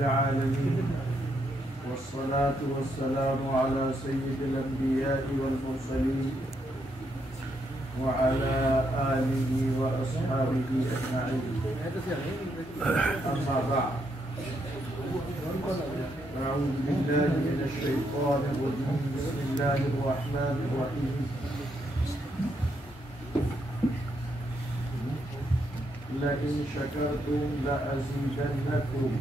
العالمين والصلاة والسلام على سيد الأنبياء والمرسلين وعلى آله وأصحابه أجمعين. أما بعد، أعوذ بالله من الشيطان الرجيم. بسم الله الرحمن الرحيم. لئن شكرتم لأزيدنكم.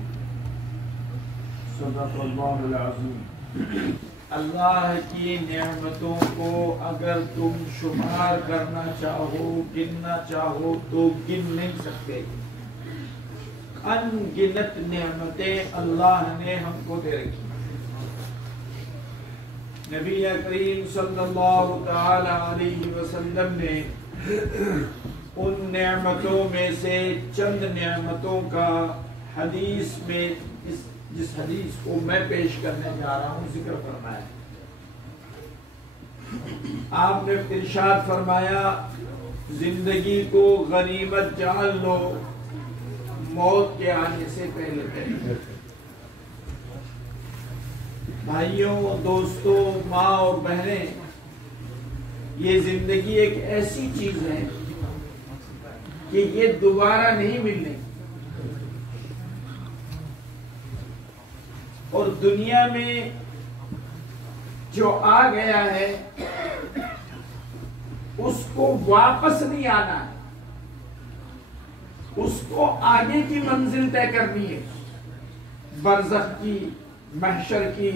صدق اللہ العظیم. اللہ کی نعمتوں کو اگر تم شمار کرنا چاہو، گننا چاہو تو گن نہیں سکتے. ان گنت نعمتیں اللہ نے ہم کو دے رکھی. نبی کریم صلی اللہ تعالی علیہ وسلم نے ان نعمتوں میں سے چند نعمتوں کا حدیث میں جس حدیث کو میں پیش کرنے جا رہا ہوں ذکر فرمایا. آپ نے ارشاد فرمایا زندگی کو غنیمت جان لو موت کے آنے سے پہلے پہلے. بھائیوں، دوستوں، ماں اور بہنیں، یہ زندگی ایک ایسی چیز ہے کہ یہ دوبارہ نہیں ملنے. اور دنیا میں جو آ گیا ہے اس کو واپس نہیں آنا ہے. اس کو آگے کی منزل طے کرنی ہے، برزخ کی، محشر کی،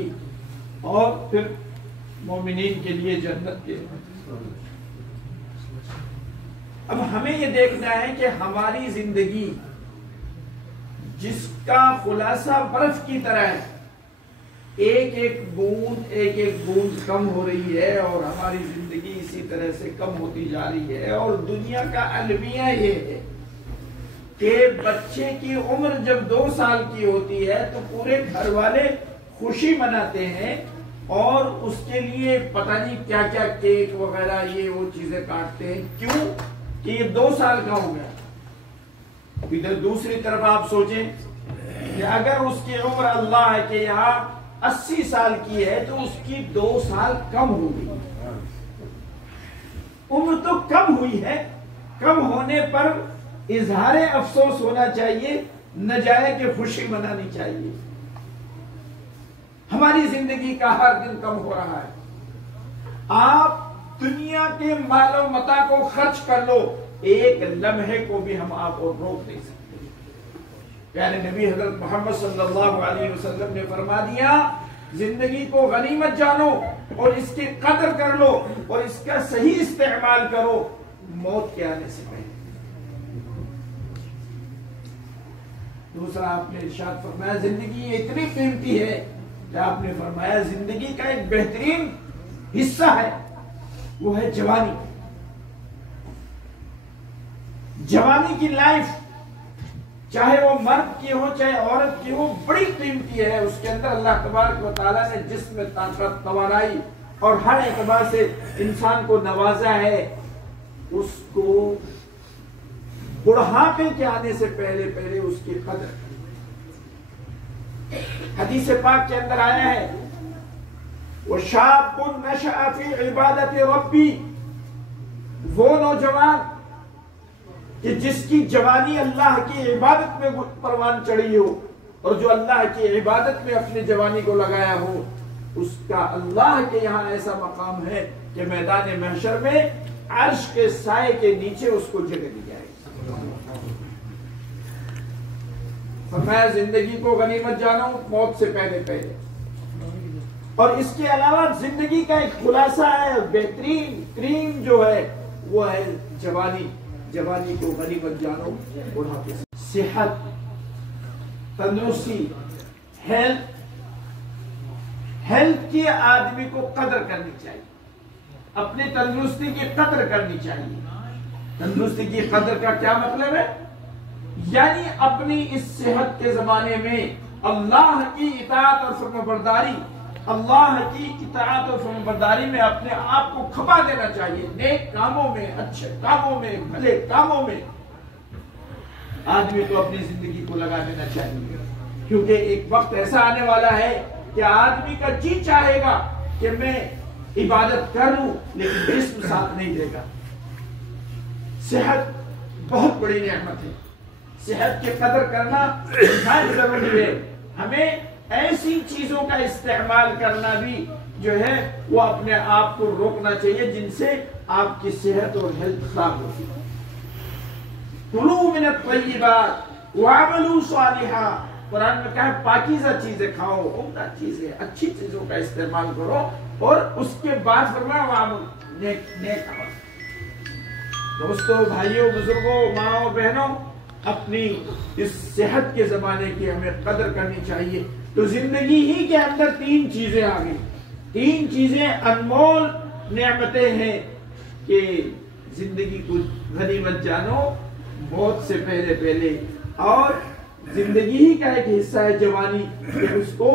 اور پھر مومنین کے لیے جنت کے. اب ہمیں یہ دیکھنا ہے کہ ہماری زندگی جس کا خلاصہ برف کی طرح ہے، ایک ایک بوند کم ہو رہی ہے، اور ہماری زندگی اسی طرح سے کم ہوتی جا رہی ہے. اور دنیا کا المیہ یہ ہے کہ بچے کی عمر جب 2 سال کی ہوتی ہے تو پورے گھر والے خوشی مناتے ہیں اور اس کے لیے پتہ نہیں کیا کیا کیک وغیرہ یہ وہ چیزیں کاٹتے ہیں. کیوں کہ یہ 2 سال کا ہو گیا. ادھر دوسری طرف آپ سوچیں کہ اگر اس کی عمر اللہ ہے کہ یہاں 80 سال کی ہے تو اس کی 2 سال کم ہو گئی. عمر تو کم ہوئی ہے. کم ہونے پر اظہار افسوس ہونا چاہیے، نہ جائے کہ خوشی منانی چاہیے. ہماری زندگی کا ہر دن کم ہو رہا ہے. آپ دنیا کے مال و متاع کو خرچ کر لو، ایک لمحے کو بھی ہم آپ کو روک نہیں سکتے. پیارے نبی حضرت محمد صلی اللہ علیہ وسلم نے فرما دیا زندگی کو غنیمت جانو اور اس کی قدر کر لو اور اس کا صحیح استعمال کرو موت کے آنے سے پہلے. دوسرا آپ نے ارشاد فرمایا زندگی اتنی قیمتی ہے کہ آپ نے فرمایا زندگی کا ایک بہترین حصہ ہے، وہ ہے جوانی. جوانی کی لائف چاہے وہ مرد کی ہو چاہے عورت کی ہو بڑی قیمتی ہے. اس کے اندر اللہ تبارک و تعالیٰ نے جسم میں طاقت، توانائی اور ہر اعتبار سے انسان کو نوازا ہے. اس کو بڑھاپے کے آنے سے پہلے پہلے اس کی قدر. حدیث پاک کے اندر آیا ہے وَشَابٌ نَشَأَ فِي عِبَادَةِ رَبِّ، وہ نوجوان کہ جس کی جوانی اللہ کی عبادت میں پروان چڑھی ہو اور جو اللہ کی عبادت میں اپنی جوانی کو لگایا ہو، اس کا اللہ کے یہاں ایسا مقام ہے کہ میدان محشر میں عرش کے سائے کے نیچے اس کو جگہ دی جائے. فرمایا زندگی کو غنیمت جانو موت سے پہلے پہلے. اور اس کے علاوہ زندگی کا ایک خلاصہ ہے، بہترین ترین جو ہے وہ ہے جوانی. جوانی کو غنیمت جانو بڑھاپے سے. صحت، تندرستی، ہیلتھ کی آدمی کو قدر کرنی چاہیے. اپنی تندرستی کی قدر کرنی چاہیے. تندرستی کی قدر کا کیا مطلب ہے؟ یعنی اپنی اس صحت کے زمانے میں اللہ کی اطاعت اور فرمانبرداری، اللہ کی اطاعت اور فرمانبرداری میں اپنے آپ کو کھپا دینا چاہیے. نیک کاموں میں، اچھے کاموں میں، بھلے کاموں میں آدمی کو اپنی زندگی کو لگا دینا چاہیے. کیونکہ ایک وقت ایسا آنے والا ہے کہ آدمی کا جی چاہے گا کہ میں عبادت کروں لیکن جسم ساتھ نہیں دے گا۔ صحت بہت بڑی نعمت ہے، صحت کی قدر کرنا بہت ضروری ہے۔ ہمیں ایسی چیزوں کا استعمال کرنا بھی جو ہے وہ اپنے آپ کو روکنا چاہیے جن سے آپ کی صحت اور ہیلتھ خراب ہوتی ہے۔ کلوا من الطیبات واعملوا صالحا، قرآن میں کہا ہے پاکیزہ چیزیں کھاؤ، عمدہ چیزیں، اچھی چیزوں کا استعمال کرو، اور اس کے بعد فرمایا واعملوا، نیک عمل۔ دوستو، بھائیوں، بزرگوں، ماں بہنوں، اپنی اس صحت کے زمانے کی ہمیں قدر کرنی چاہیے۔ تو زندگی ہی کے اندر تین چیزیں آ گئی، تین چیزیں انمول نعمتیں ہیں کہ زندگی کو غنیمت جانو موت سے پہلے، اور زندگی ہی کا ایک حصہ ہے جوانی کہ اس کو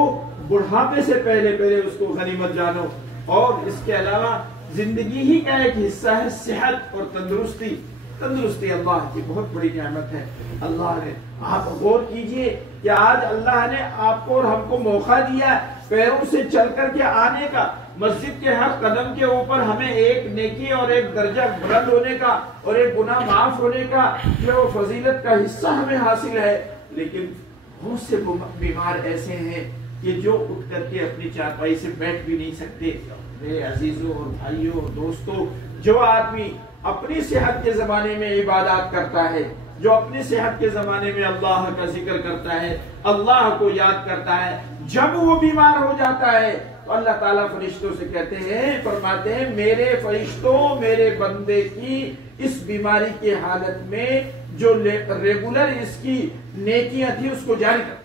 بڑھاپے سے پہلے اس کو غنیمت جانو، اور اس کے علاوہ زندگی ہی کا ایک حصہ ہے صحت اور تندرستی۔ تندرستی اللہ کی بہت بڑی نعمت ہے۔ اللہ نے، آپ غور کیجئے کہ آج اللہ نے آپ کو اور ہم کو موقع دیا پیروں سے چل کر کے آنے کا، مسجد کے ہر قدم کے اوپر ہمیں ایک نیکی اور ایک درجہ بلند ہونے کا اور ایک گناہ معاف ہونے کا جو وہ فضیلت کا حصہ ہمیں حاصل ہے، لیکن بہت سے بیمار ایسے ہیں کہ جو اٹھ کر کے اپنی چارپائی سے بیٹھ بھی نہیں سکتے۔ میرے عزیزوں اور بھائیوں اور دوستوں، جو آدمی اپنی صحت کے زمانے میں عبادات کرتا ہے، جو اپنی صحت کے زمانے میں اللہ کا ذکر کرتا ہے، اللہ کو یاد کرتا ہے، جب وہ بیمار ہو جاتا ہے تو اللہ تعالیٰ فرشتوں سے کہتے ہیں، فرماتے ہیں میرے فرشتوں میرے بندے کی اس بیماری کی حالت میں جو ریگولر اس کی نیکیاں تھی اس کو جاری کر۔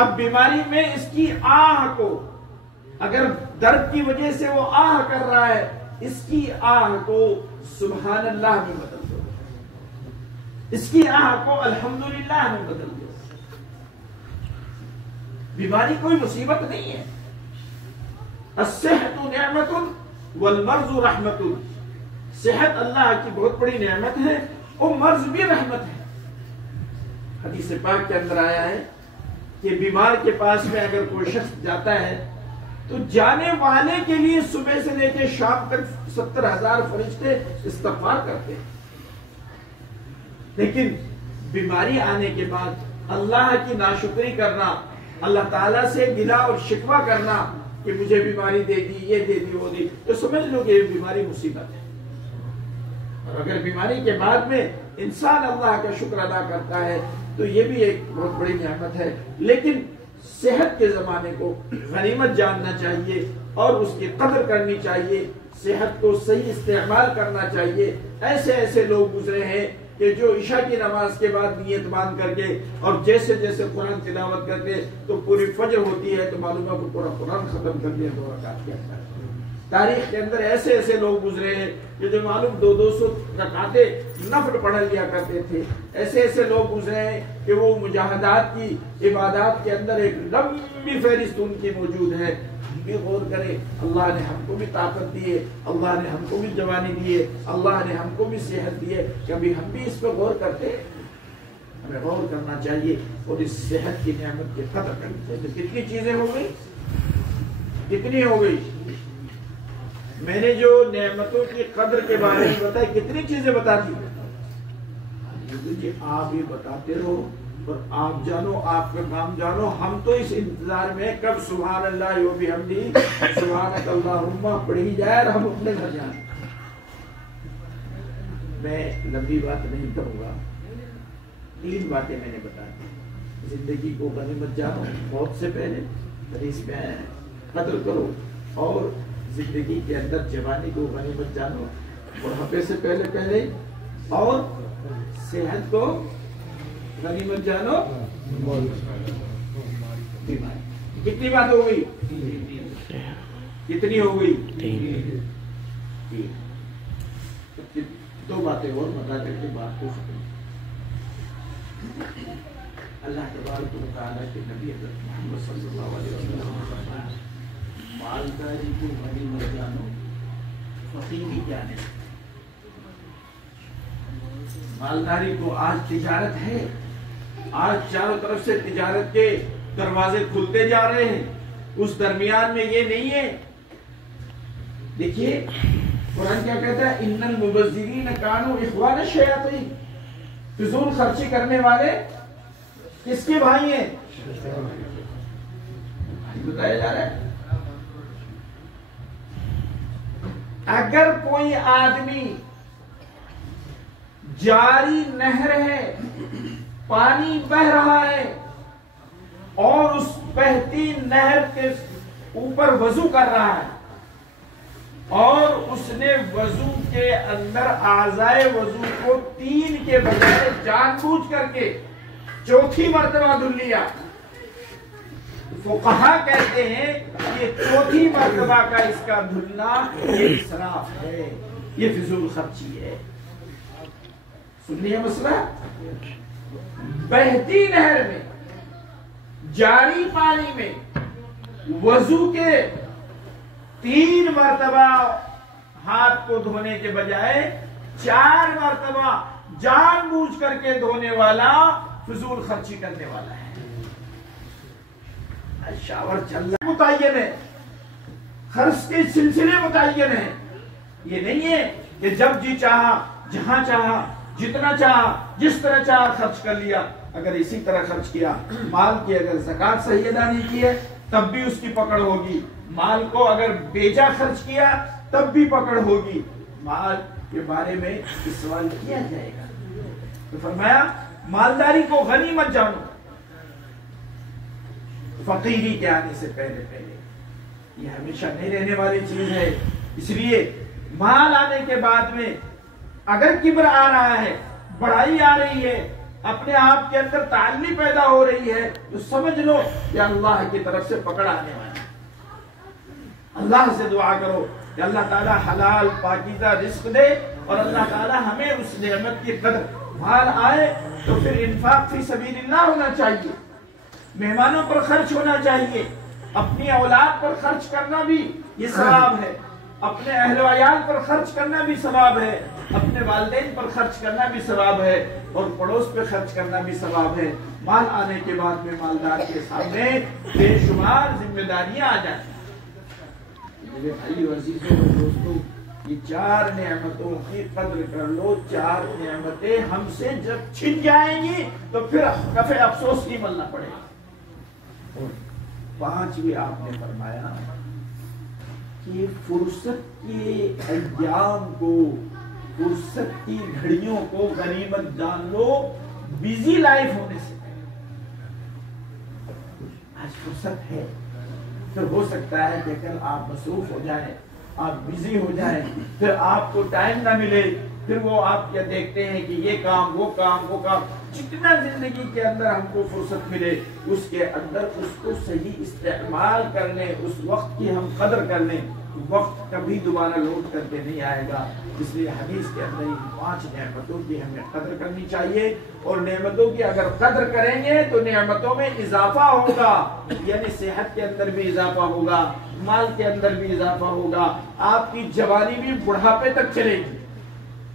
اب بیماری میں اس کی آہ کو، اگر درد کی وجہ سے وہ آہ کر رہا ہے، اس کی آہ کو سبحان اللہ میں بدل دو، اس کی آہ کو الحمدللہ میں بدل دو۔ بیماری کوئی مصیبت نہیں ہے۔ الصحت نعمت والمرض رحمت، صحت اللہ کی بہت بڑی نعمت ہے اور مرض بھی رحمت ہے۔ حدیث پاک کے اندر آیا ہے کہ بیمار کے پاس میں اگر کوئی شخص جاتا ہے تو جانے والے کے لیے صبح سے لے کے شام تک 70,000 فرشتے استغفار کرتے ہیں، لیکن بیماری آنے کے بعد اللہ کی ناشکری کرنا، اللہ تعالیٰ سے گلہ اور شکوہ کرنا کہ مجھے بیماری دے دی، یہ دے دی، وہ دی، تو سمجھ لو کہ یہ بیماری مصیبت ہے۔ اور اگر بیماری کے بعد میں انسان اللہ کا شکر ادا کرتا ہے تو یہ بھی ایک بہت بڑی نعمت ہے۔ لیکن صحت کے زمانے کو غنیمت جاننا چاہیے اور اس کی قدر کرنی چاہیے، صحت کو صحیح استعمال کرنا چاہیے۔ ایسے لوگ گزرے ہیں کہ جو عشاء کی نماز کے بعد نیت باندھ کر کے اور جیسے قرآن تلاوت کرتے تو پوری فجر ہوتی ہے تو معلوم ہے کہ پورا قرآن ختم کر دیا 2 رکعت کے اندر۔ تاریخ کے اندر ایسے لوگ گزرے ہیں کہ جو معلوم 200 رکعتیں نفل پڑھ لیا کرتے تھے۔ ایسے لوگ گزرے ہیں کہ وہ مجاہدات کی عبادات کے اندر ایک لمبی فہرست ان کی موجود ہے۔ ہم بھی غور کریں، اللہ نے ہم کو بھی طاقت دی ہے، اللہ نے ہم کو بھی جوانی دی ہے، اللہ نے ہم کو بھی صحت دی ہے، کبھی ہم بھی اس پہ غور کرتے ہیں؟ ہمیں غور کرنا چاہیے اور اس صحت کی نعمت کی قدر کرنی چاہیے۔ کتنی چیزیں ہو گئی، کتنی ہو گئی؟ میں نے جو نعمتوں کی قدر کے بارے میں بتایا، کتنی چیزیں بتا دی؟ آپ ہی بتاتے رہو اور آپ جانو، آپ کا کام جانو۔ ہم تو اس انتظار میں کب سبحان اللہ و بحمدہ سبحانک اللہم پڑھی جائے اور ہم اپنے گھر جائیں۔ میں لمبی بات نہیں کروں گا، 3 باتیں میں نے بتا دی۔ زندگی کو غنیمت جانو، موت سے پہلے حدیث میں قدر کرو، اور زندگی کے اندر جوانی کو غنیمت جانو، بڑھاپے سے پہلے، اور صحت کو غنیمت جانو۔ کتنی بات ہو گئی؟ کتنی ہو گئی؟ 2 باتیں اور بتا کر کے بات کو ختم۔ اللہ تبارک و تعالیٰ کے نبی حضرت محمد صلی اللہ علیہ وسلم مالداری کو غنیمت جانو، فقیری جانے۔ مالداری کو آج تجارت ہے، آج چاروں طرف سے تجارت کے دروازے کھلتے جا رہے ہیں، اس درمیان میں یہ نہیں ہے. دیکھیے قرآن کیا کہتا ہے، ان المبذرین کانوا اخوان الشیاطین. فضول خرچی کرنے والے کس کے بھائی ہیں؟ بتایا جا رہا ہے. اگر کوئی آدمی جاری نہر ہے، پانی بہ رہا ہے، اور اس بہتی نہر کے اوپر وضو کر رہا ہے، اور اس نے وضو کے اندر اعضائے وضو کو 3 کے بجائے جان بوجھ کر کے 4تھی مرتبہ دھل لیا، فقہا کہتے ہیں یہ 4تھی مرتبہ کا اس کا دھلنا یہ اسراف ہے، یہ فضول خرچی ہے. سنیے مسئلہ، بہتی نہر میں جاری پانی میں وضو کے 3 مرتبہ ہاتھ کو دھونے کے بجائے 4 مرتبہ جان بوجھ کر کے دھونے والا فضول خرچی کرنے والا ہے. شاور چلنا متعین ہے، خرچ کے سلسلے متعین ہے. یہ نہیں ہے کہ جب جی چاہا، جہاں چاہا، جتنا چاہا، جس طرح چاہا خرچ کر لیا. اگر اسی طرح خرچ کیا، مال کی اگر زکات صحیح ادا نہیں کی ہے تب بھی اس کی پکڑ ہوگی. مال کو اگر بیجا خرچ کیا تب بھی پکڑ ہوگی. مال کے بارے میں سوال کیا جائے گا. تو فرمایا مالداری کو غنیمت جانو فقیری کے آنے سے پہلے پہلے. یہ ہمیشہ نہیں رہنے والی چیز ہے. اس لیے مال آنے کے بعد میں اگر کبر آ رہا ہے، بڑائی آ رہی ہے، اپنے آپ کے اندر تعلی پیدا ہو رہی ہے، تو سمجھ لو کہ اللہ کی طرف سے پکڑ آنے والا ہے. اللہ سے دعا کرو کہ اللہ تعالی حلال پاکیزہ رزق دے، اور اللہ تعالی ہمیں اس نعمت کی قدر. مال آئے تو پھر انفاق فی سبیل اللہ ہونا چاہیے، مہمانوں پر خرچ ہونا چاہیے، اپنی اولاد پر خرچ کرنا بھی یہ ثواب ہے، اپنے اہل و عیال پر خرچ کرنا بھی ثواب ہے، اپنے والدین پر خرچ کرنا بھی ثواب ہے، اور پڑوس پہ خرچ کرنا بھی ثواب ہے. مال آنے کے بعد میں مالدار کے سامنے بے شمار ذمہ داریاں آ جاتی ہیں. میرے بھائی عزیزوں اور دوستوں، یہ 4 نعمتوں کی قدر کر لو. 4 نعمتیں ہم سے جب چھن جائیں گی تو پھر کفے افسوس نہیں ملنا پڑے گا. 5ویں آپ نے فرمایا کہ فرصت کے ایام کو، فرصت کی گھڑیوں کو غنیمت جان لو بیزی لائف ہونے سے. آج فرصت ہے، پھر ہو سکتا ہے کہ کل آپ مصروف ہو جائیں، آپ بزی ہو جائیں، پھر آپ کو ٹائم نہ ملے. پھر وہ آپ کیا دیکھتے ہیں کہ یہ کام وہ کام وہ کام. جتنا زندگی کے اندر ہم کو فرصت ملے اس کے اندر اس کو صحیح استعمال کرنے، اس وقت کی ہم قدر کرنے. وقت کبھی دوبارہ لوٹ کر کے نہیں آئے گا. اس لیے حدیث کے اندر ان 5 نعمتوں کی ہمیں قدر کرنی چاہیے، اور نعمتوں کی اگر قدر کریں گے تو نعمتوں میں اضافہ ہوگا. یعنی صحت کے اندر بھی اضافہ ہوگا، مال کے اندر بھی اضافہ ہوگا. آپ کی جوانی بھی بڑھاپے تک چلے گی،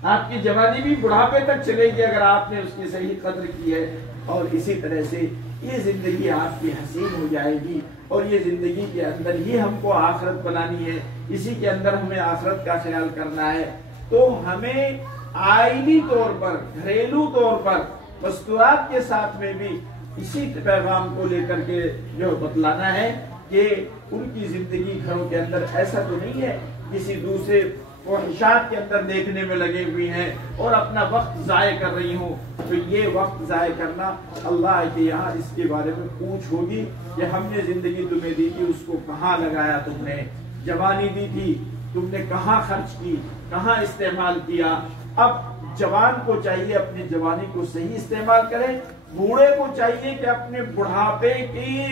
آپ کی جوانی بھی بڑھاپے تک چلے گی اگر آپ نے اس کی صحیح قدر کی ہے. اور اسی طرح سے یہ زندگی آپ کی حسین ہو جائے گی، اور یہ زندگی کے اندر یہ ہم کو آخرت بنانی ہے، اسی کے اندر ہمیں آخرت کا خیال کرنا ہے. تو ہمیں آئینی طور پر، گھریلو طور پر مستورات کے ساتھ میں بھی اسی پیغام کو لے کر کے جو بتلانا ہے کہ ان کی زندگی گھروں کے اندر ایسا تو نہیں ہے کسی دوسرے فحشات کے اندر دیکھنے میں لگے ہوئی ہیں اور اپنا وقت ضائع کر رہی ہوں. تو یہ وقت ضائع کرنا اللہ کے یہاں اس کے بارے میں پوچھ ہوگی کہ ہم نے زندگی تمہیں دی تھی اس کو کہاں لگایا، تم نے جوانی دی تھی تم نے کہاں خرچ کی، کہاں استعمال کیا. اب جوان کو چاہیے اپنی جوانی کو صحیح استعمال کرے، بوڑھے کو چاہیے کہ اپنے بڑھاپے کی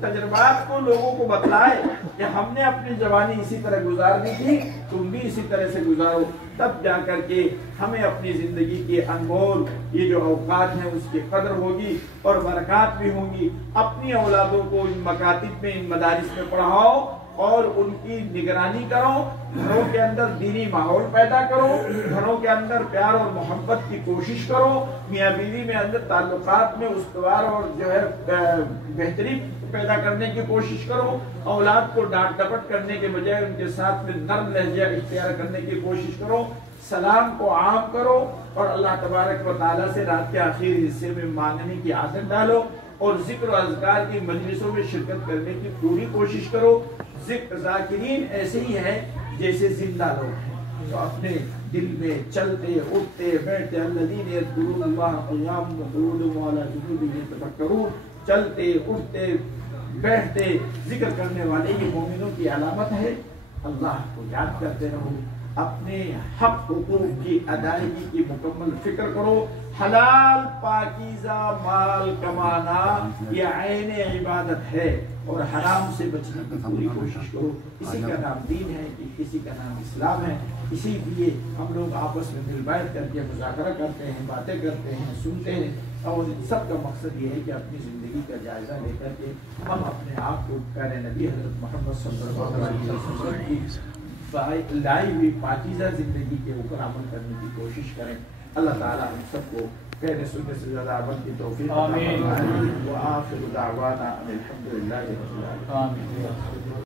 تجربات کو لوگوں کو بتلائے کہ ہم نے اپنی جوانی اسی طرح گزارنی تھی، تم بھی اسی طرح سے گزارو. تب جا کر کے ہمیں اپنی زندگی کے انمول یہ جو اوقات ہیں اس کی قدر ہوگی اور برکات بھی ہوں گی. اپنی اولادوں کو ان مکاتب میں، ان مدارس میں پڑھاؤ اور ان کی نگرانی کرو، گھروں کے اندر دینی ماحول پیدا کرو، گھروں کے اندر پیار اور محبت کی کوشش کرو، میاں بیوی میں اندر تعلقات میں استوار اور جو ہے بہتری پیدا کرنے کی کوشش کرو، اولاد کو ڈانٹ ڈپٹ کرنے کے بجائے ان کے ساتھ میں نرم لہجہ اختیار کرنے کی کوشش کرو، سلام کو عام کرو، اور اللہ تبارک و تعالیٰ سے رات کے آخری حصے میں مانگنے کی عادت ڈالو، اور ذکر و اذکار کی مجلسوں میں شرکت کرنے کی پوری کوشش کرو۔ ذاکرین ایسے ہی ہیں جیسے زندہ لوگ ہیں، تو اپنے دل میں چلتے اٹھتے بیٹھتے الذین یذکرون اللہ قیاما وقعودا وعلی جنوبہم یتفکرون، چلتے اٹھتے بیٹھتے ذکر کرنے والے یہ مومنوں کی علامت ہے۔ اللہ کو یاد کرتے رہو، اپنے حق حقوق کی ادائیگی کی مکمل فکر کرو، حلال پاکیزہ مال کمانا یہ عین عبادت ہے، اور حرام سے بچنے کی پوری کوشش کرو۔ اسی کا نام دین ہے، اسی کا نام اسلام ہے، اسی لیے ہم لوگ آپس میں مل بیٹھ کر کے مذاکرہ کرتے ہیں، باتیں کرتے ہیں، سنتے ہیں، اور ان سب کا مقصد یہ ہے کہ اپنی زندگی کا جائزہ لے کر کے ہم اپنے آپ کو پیارے نبی حضرت محمد صلی اللہ علیہ وسلم کی لائی ہوئی پاکیزہ زندگی کے اوپر عمل کرنے کی کوشش کریں۔ اللہ تعالیٰ ہم سب کو پہلے سننے سے زیادہ عمل کی توفیق عطا فرمائے۔ وآخر دعوانا ان الحمد للہ رب العالمین۔